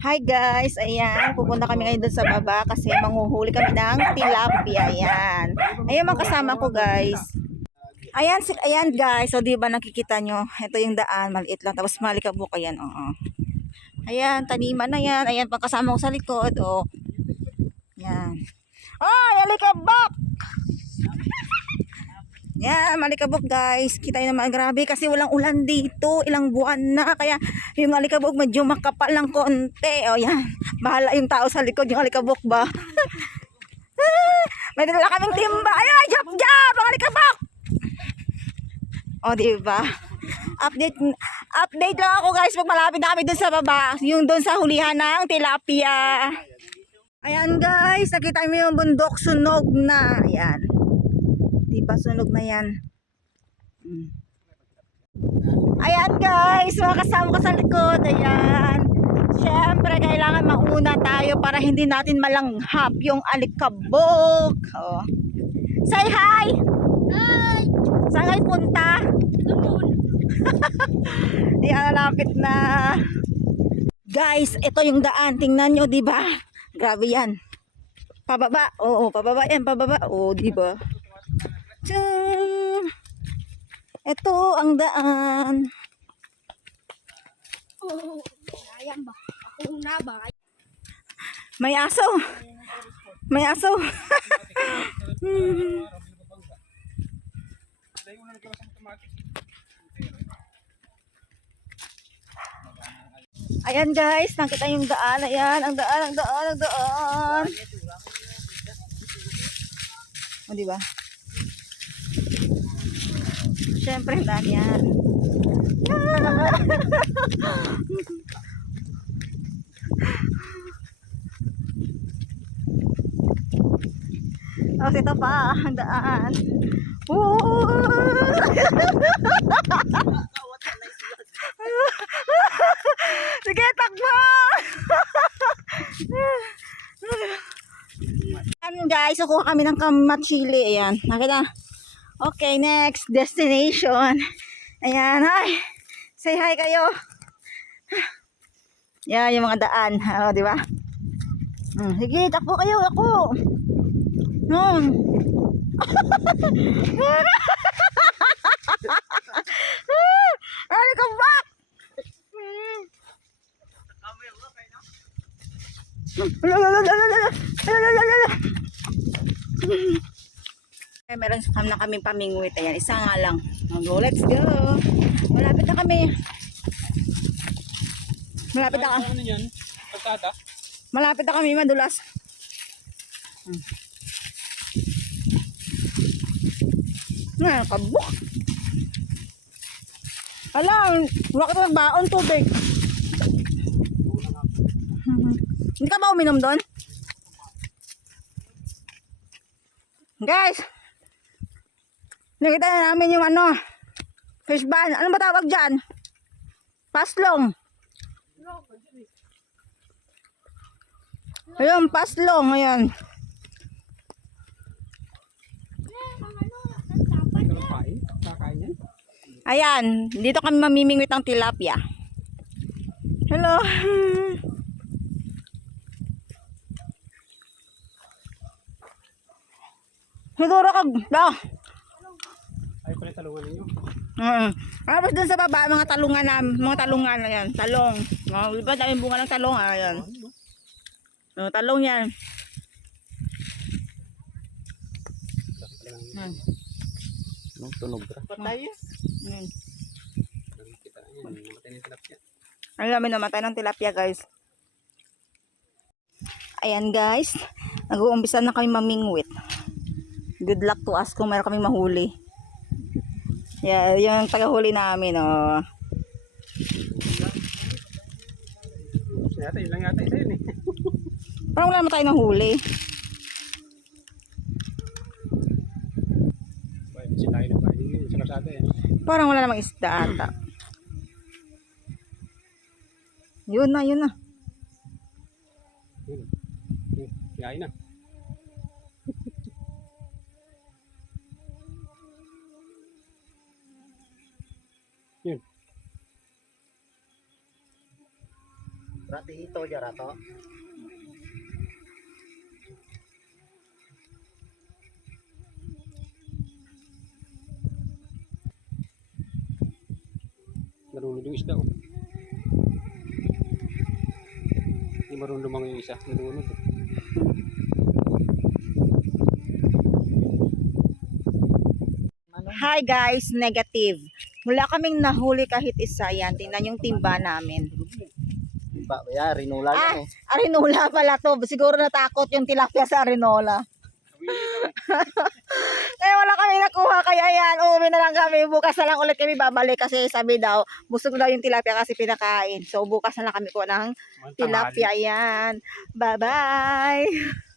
Hi guys, ayan, pupunta kami ngayon doon sa baba kasi manguhuli kami ng tilapia, ayan. Ayan mga kasama ko guys. Ayan, si, ayan guys, so di ba nakikita nyo, ito yung daan, maliit lang, tapos malikabok, ayan, oo. Ayan, taniman na yan, ayan, pagkasama ko sa likod, oh. Ayan. Ay, alikabok! Yan, malikabok guys. Kita nyo naman, grabe kasi walang ulan dito. Ilang buwan na. Kaya yung alikabok medyo makapal ng konti. O yan, bahala yung tao sa likod yung alikabok ba. May dala kaming timba. Ay, jap jap, ang alikabok! O, di ba? Update, update lang ako guys pag malapit na kami dun sa baba. Yung dun sa hulihan ng tilapia. Ayan guys, nakita mo yung bundok sunog na. Ayan. Di ba sunog na yan? Mm. Ayan guys, mga kasama ko sa likod. Ayan. Siyempre, kailangan mauna tayo para hindi natin malanghap yung alikabok. Oh. Say hi! Hi! Saan kayo punta? Ayan, lapit na. Guys, ito yung daan. Tingnan nyo, di ba? Grabe yan. Pababa. Oo, pababa yan, pababa. Oo, di ba? Tiyang! Ito ang daan. Ayan ba? Ako na ba? May aso. May aso. Ayan guys, nakita yung daan. Ayan, ang daan, ang daan, ang daan. O, di ba? Siyempre, daan yan. Tapos ito pa, ang daan. Sige, takbo! Ayan guys, kukuha kami ng kamachili. Ayan, nakita. Okay, next destination. Ayan, hi. Say hi kayo. Yan, yung mga daan. O, di ba? Hmm, sige, takbo kayo. Ako. Hmm. Ano ka ba? Eh, meron sa na kami pamingwit. Ayan, isa nga lang. Go, let's go. Malapit na kami. Malapit na kami. Ano yan? Pagkada? Malapit na kami madulas. Hmm. Nga, kabuk. Alam, wala ka ito baon tubig. Hindi ka ba uminom doon? Guys, nakita na namin yung ano, fish ban. Ano ba tawag dyan? Paslong. Ayun, paslong. Yan? Ayan, dito kami mamimingwit ng tilapia. Hello. Siguro kag, ah, pala talungan ninyo. Mm. Tapos dun sa baba, mga talungan na, mga talungan, ayan, talong. Mga, di ba daming bunga ng talong, ah, ayan. Oh, talong yan. Hmm. Nung tunog ra. Patay yan. Hmm. Kita na yan. Namatay na yung tilapia. Ang dami namatay ng tilapia, guys. Ayan, guys. Nag-uumpisa na kami mamingwit. Good luck to us kung meron kami mahuli. Yeah, yung tagahuli namin, oh. Yata yun lang yata isa yun eh. Parang wala naman tayo kasada eh. Parang wala namang isda ata. Yun na, yun na. Yun. Yun. Kinain na. Yun. Rati ito, jarato. Narunod yung isda. Oh. Hindi marunong lumangoy yung isa. Narunod. eh. Hi guys, negative. Wala kaming nahuli kahit isa yan. Tingnan yung timba namin. Ba, ya, rinula Ah, yan eh. arinola pala to. Siguro natakot yung tilapia sa arinola. Kaya wala kami nakuha. Kaya yan, uuwi na lang kami. Bukas na lang ulit kami babalik kasi sabi daw, busog daw yung tilapia kasi pinakain. So bukas na lang kami kuha ng tilapia yan. Bye-bye!